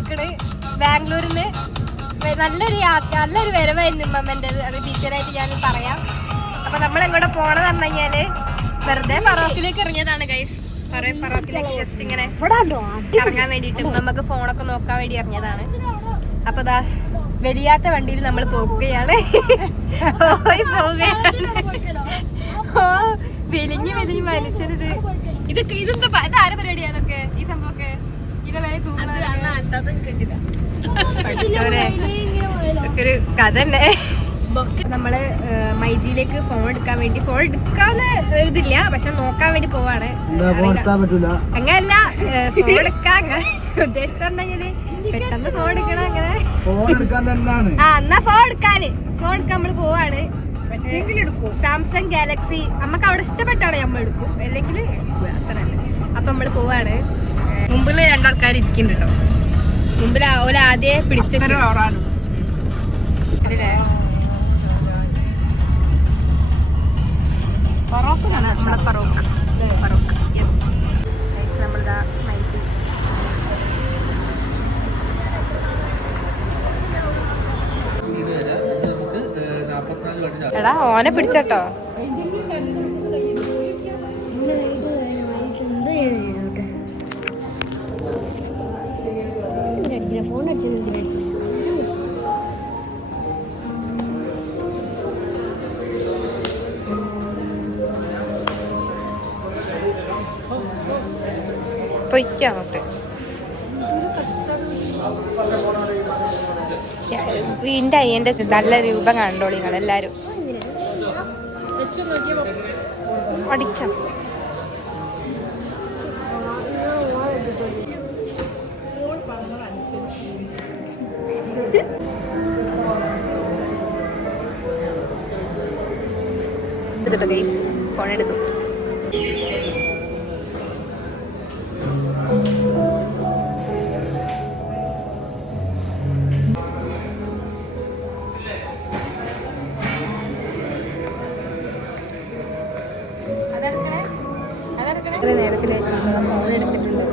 വന്നിക്കണ് ബാംഗ്ലൂരിൽ നിന്ന് നല്ലൊരു യാത്ര നല്ലൊരു വരവായിരുന്നു മമ്മന്റെ അത്. ടീച്ചറായിട്ട് ഞാൻ പറയാം. അപ്പൊ നമ്മൾ എങ്ങോട്ട് പോണെന്ന് പറഞ്ഞു കഴിഞ്ഞാൽ വെറുതെ ഫറോക്കിലേക്ക് ഇറങ്ങിയതാണ് ഗൈസ് കൊറേ ഫറോക്കിലേക്ക് ജസ്റ്റ് ഇങ്ങനെ ഇറങ്ങാൻ വേണ്ടിട്ട് നമുക്ക് ഫോണൊക്കെ നോക്കാൻ വേണ്ടി ഇറങ്ങിയതാണ്. അപ്പൊ ദാ വലിയാത്ത വണ്ടിയിൽ നമ്മൾ പോകുകയാണ് പോയി പോവുകയാണ്. ഓ വലിഞ്ഞ് വലിഞ്ഞ് മനുഷ്യരിത് ഇതൊക്കെ ഇതെന്താ പ- ഇത് ആരെ പരിപാടിയാ ഇതൊക്കെ ഈ സംഭവമൊക്കെ? ഇത് തൂങ്ങണ ഒരു കഥ തന്നെ നമ്മൾ മൈജിയിലേക്ക് ഫോൺ എടുക്കാൻ വേണ്ടി ഫോൺ എടുക്കാന്ന് ഇതില്ല പക്ഷെ നോക്കാൻ വേണ്ടി പോവാണ്. പറ്റൂല. അങ്ങനല്ല ഫോൺ എടുക്കാൻ ഉദ്ദേശിച്ചിട്ടുണ്ടെങ്കിൽ പെട്ടെന്ന് ഫോൺ എടുക്കണം അങ്ങനെ. ഫോൺ എടുക്കാൻ തന്നെയാണ്. ആ എന്നാ ഫോൺ എടുക്കാന്. ഫോൺ എടുക്കാൻ നമ്മൾ പോവാണ്. സാംസങ് ഗാലക്സി നമുക്ക് അവിടെ ഇഷ്ടപ്പെട്ടാണ് നമ്മൾ എടുക്കും. അല്ലെങ്കിൽ അത്ര അപ്പൊ നമ്മൾ പോവാണ്. മുമ്പിൽ രണ്ടാൾക്കാർ ഇരിക്കുന്നുണ്ട് കേട്ടോ മുമ്പിൽ ഒരാദ്യ പിടിച്ച നമ്മുടെ യെസ് നമ്മളിതാ മൈസൂർ എടാ ഓനെ പിടിച്ചട്ടോ പൊയ്ക്കോ അങ്ങോട്ട് എന്റെ അയ്യന്റെ നല്ല രൂപം കണ്ടോളി നിങ്ങൾ എല്ലാരും? അടിച്ചോ ഫോൺ എടുത്തു. ഇത്ര നേരത്തിന് ശേഷം ഫോൺ എടുത്തിട്ടുണ്ട്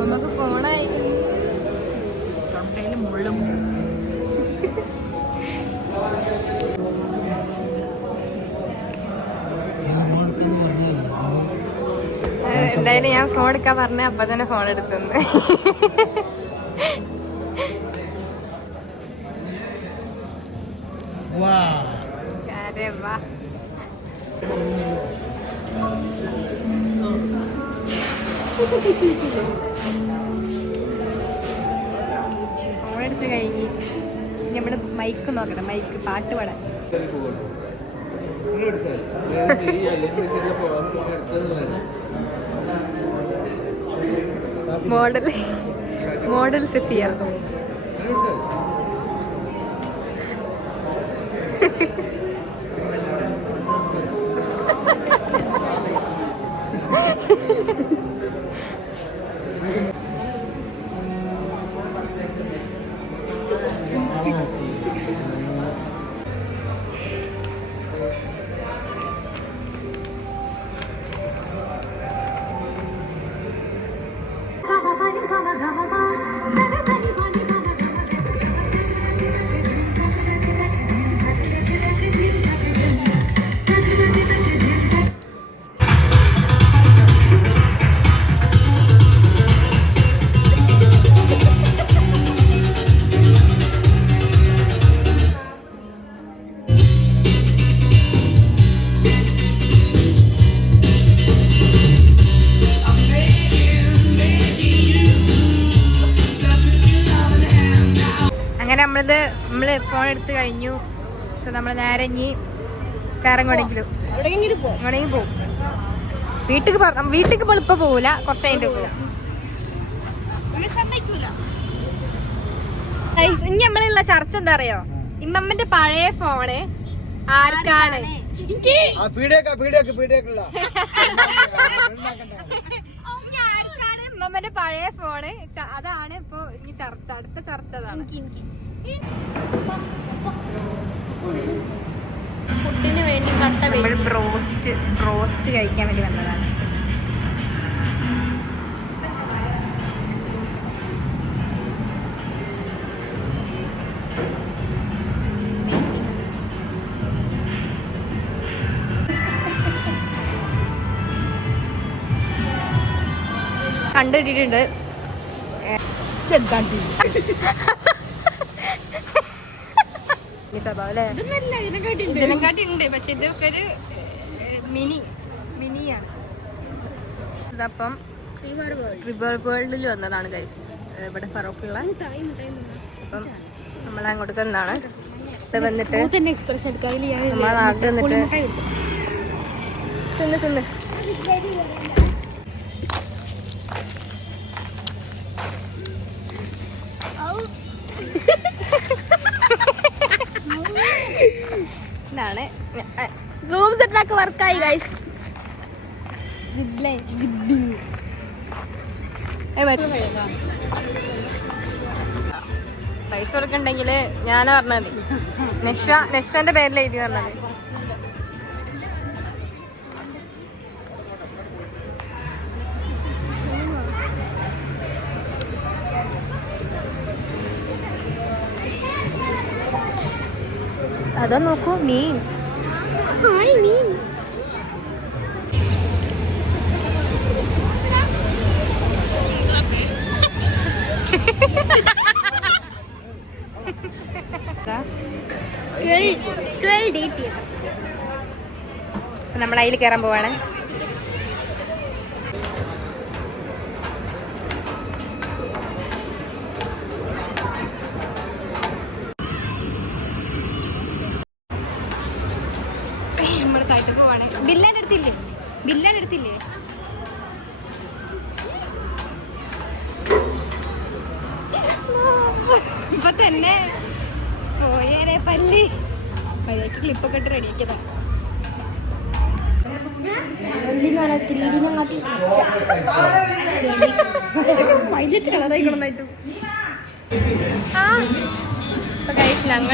നമുക്ക് ഫോണായി മുള്ളും എന്തായാലും ഞാൻ ഫോൺ എടുക്കാൻ പറഞ്ഞ അപ്പൊ തന്നെ ഫോൺ എടുത്തുന്ന് അരെ ഫോൺ എടുത്ത് കഴിഞ്ഞ് നമ്മൾ മൈക്ക് നോക്കണം. മൈക്ക് പാട്ട് പാടാൻ. മോഡൽ മോഡൽ സെഫിയ അങ്ങനെ നമ്മളിത് നമ്മൾ ഫോൺ എടുത്ത് കഴിഞ്ഞു. സോ നമ്മൾ നേരെ ഇനി കയറങ്ങോടെങ്കിലും എവിടെയെങ്കിലും പോ. എങ്ങോടെങ്കിലും പോകും. വീട്ടിക്ക് വീട്ടിക്ക് ഇപ്പോൾ ഇപ്പൊ പോകൂല കുറച്ച് കഴിഞ്ഞിട്ട് പോകൂല സമ്മതിക്കൂല. ഇനി നമ്മളുള്ള ചർച്ച എന്താ അറിയോ? ഇമ്മമ്മന്റെ പഴയ ഫോണ് ആർക്കാണ്? ഇമ്മമ്മന്റെ പഴയ ഫോണ് അതാണ് ഇപ്പൊ ഇനി ചർച്ച അടുത്ത ചർച്ച അതാണ്. ഫുഡിന് വേണ്ടി കട്ട നമ്മൾ ബ്രോസ്റ്റ് ബ്രോസ്റ്റ് കഴിക്കാൻ വേണ്ടി വന്നതാണ്. കണ്ടുകിട്ടിട്ടുണ്ട് എന്താണ് സ്വഭാവം അല്ലേ? ഇതിനെക്കാട്ടി ഉണ്ട്. പക്ഷെ ഇതൊക്കെ ഒരു മിനി മിനിയാണ്. ഇതപ്പം റിവർ വേൾഡിൽ വന്നതാണ് കൈ ഇവിടെ ഫറോക്കുള്ള. അപ്പം നമ്മൾ അങ്ങോട്ട് തന്നാണ് ഇത് വന്നിട്ട് നമ്മളെ നാട്ടിൽ വന്നിട്ട് തിന്ന് തിന്ന്. സെറ്റിലൊക്കെ വർക്കായി ഗൈസ് പൈസ കൊടുക്കണ്ടെങ്കിൽ ഞാനാ പറഞ്ഞത്. നെഷ നെഷന്റെ പേരിൽ എഴുതി പറഞ്ഞത് അതോ നോക്കൂ മീൻ. മീൻ. അതിൽ കയറാൻ പോവാണ്. പോവാണ്. ഇപ്പൊ തന്നെ പോയേനെ പല്ലി. പഴയക്ക് ക്ലിപ്പൊക്കെ ഇട്ട് റെഡിയാക്കിയതാ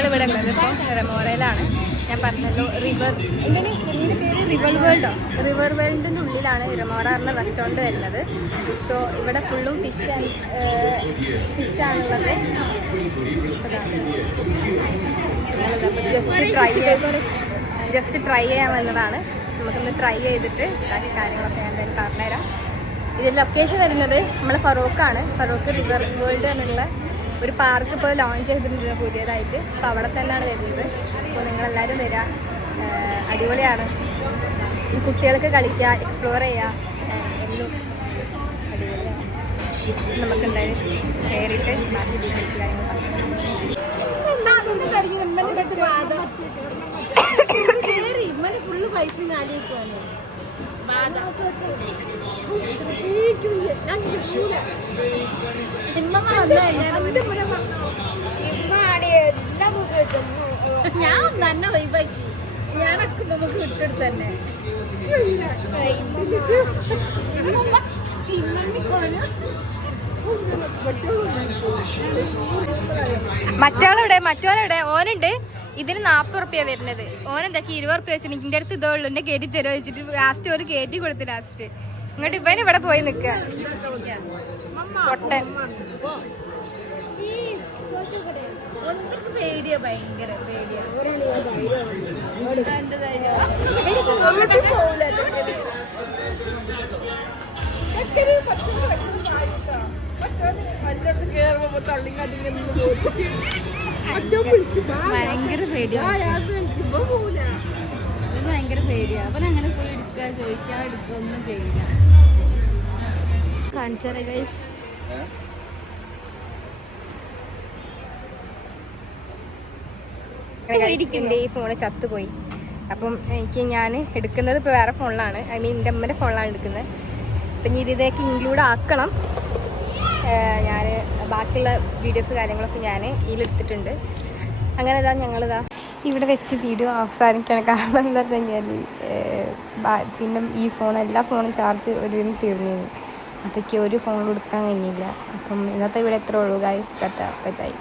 ഇവിടെ ഉള്ളത് ഇപ്പോൾ റെമോറയിലാണ് ഞാൻ പറഞ്ഞല്ലോ റിവർ എന്തിന് റിവർ വേൾഡോ റിവർ വേൾഡിന്റെ ഉള്ളിലാണ് ഇറമോറ എന്ന റെസ്റ്റോറന്റ് വരുന്നത്. സോ ഇവിടെ ഫുള്ളും ഫിഷ് ഫിഷാണുള്ളത് ജസ്റ്റ് ട്രൈ ജസ്റ്റ് ട്രൈ ചെയ്യാൻ വന്നതാണ്. നമുക്കൊന്ന് ട്രൈ ചെയ്തിട്ട് ബാക്കി കാര്യങ്ങളൊക്കെ ഞാൻ എന്തായാലും പറഞ്ഞുതരാം. ഇതിൽ ലൊക്കേഷൻ വരുന്നത് നമ്മളെ ഫറോക്കാണ്. ഫറോക്ക് റിവർ വേൾഡ് എന്നുള്ള ഒരു പാർക്ക് ഇപ്പോൾ ലോഞ്ച് ചെയ്തിട്ടുണ്ട് പുതിയതായിട്ട്. അപ്പോൾ അവിടെ തന്നെയാണ് വരുന്നത്. അപ്പോൾ നിങ്ങളെല്ലാവരും വരാം. അടിപൊളിയാണ്. കുട്ടികൾക്ക് കളിക്കുക എക്സ്പ്ലോർ ചെയ്യുക എന്നും നമുക്ക് എന്തായാലും കയറിയിട്ട് ബാക്കി ഡീറ്റെയിൽസ് കാര്യങ്ങൾ പറയാം. ഫുള്ള് പൈസ നാലിയേക്കുവാന് ഞാൻ തന്നെ വൈബാക്കി ഞാനൊക്കെ നമുക്ക് വിട്ടെടുത്ത് തന്നെ. മറ്റാളെവിടെ മറ്റോളെവിടെ ഓനുണ്ട്. ഇതിന് നാൽപ്പത് റുപ്യ വരുന്നത്. ഓനെന്താക്കി? ഇരുപത് റുപ്യ വെച്ചിട്ട് എന്റെ അടുത്ത് ഇതേ ഉള്ളൂ എന്നെ കയറ്റി തരുമോ വെച്ചിട്ട് ലാസ്റ്റ് ഒരു കയറ്റി കൊടുത്തു ലാസ്റ്റ് ഇങ്ങോട്ട് ഇവൻ ഇവിടെ പോയി നിൽക്കുക പൊട്ടൻ. പേടിയാ ഭയങ്കര പേടിയാ. ധൈര്യം ഭയങ്കര പേടിയാ. ഇത് ഭയങ്കര പേടിയാ. അവൻ അങ്ങനെ പോയി എടുക്കുക ചോദിക്കാ എടുക്കുക ഒന്നും ചെയ്യില്ല കാണിച്ചാറേ ഗൈസ് എന്റെ ഈ ഫോണ് ചത്തുപോയി. അപ്പം എനിക്ക് ഞാൻ എടുക്കുന്നത് ഇപ്പോൾ വേറെ ഫോണിലാണ് ഐ മീൻ എന്റെ അമ്മയുടെ ഫോണിലാണ് എടുക്കുന്നത്. അപ്പം ഇനി ഇതിലേക്ക് ഇൻക്ലൂഡ് ആക്കണം. ബാക്കിയുള്ള വീഡിയോസ് കാര്യങ്ങളൊക്കെ ഞാൻ ഇതിലെടുത്തിട്ടുണ്ട്. അങ്ങനെ ഇതാ ഞങ്ങളിതാ ഇവിടെ വെച്ച് വീഡിയോ അവസാനിക്കാൻ കാരണം എന്താ വെച്ച് കഴിഞ്ഞാൽ പിന്നെ ഈ ഫോൺ എല്ലാ ഫോണും ചാർജ് ഒരു തീർന്നു അപ്പോഴേക്ക് ഒരു ഫോൺ കൊടുക്കാൻ കഴിഞ്ഞില്ല. അപ്പം ഇന്നത്തെ ഇവിടെ എത്ര ഒഴിവായി കട്ട പറ്റായി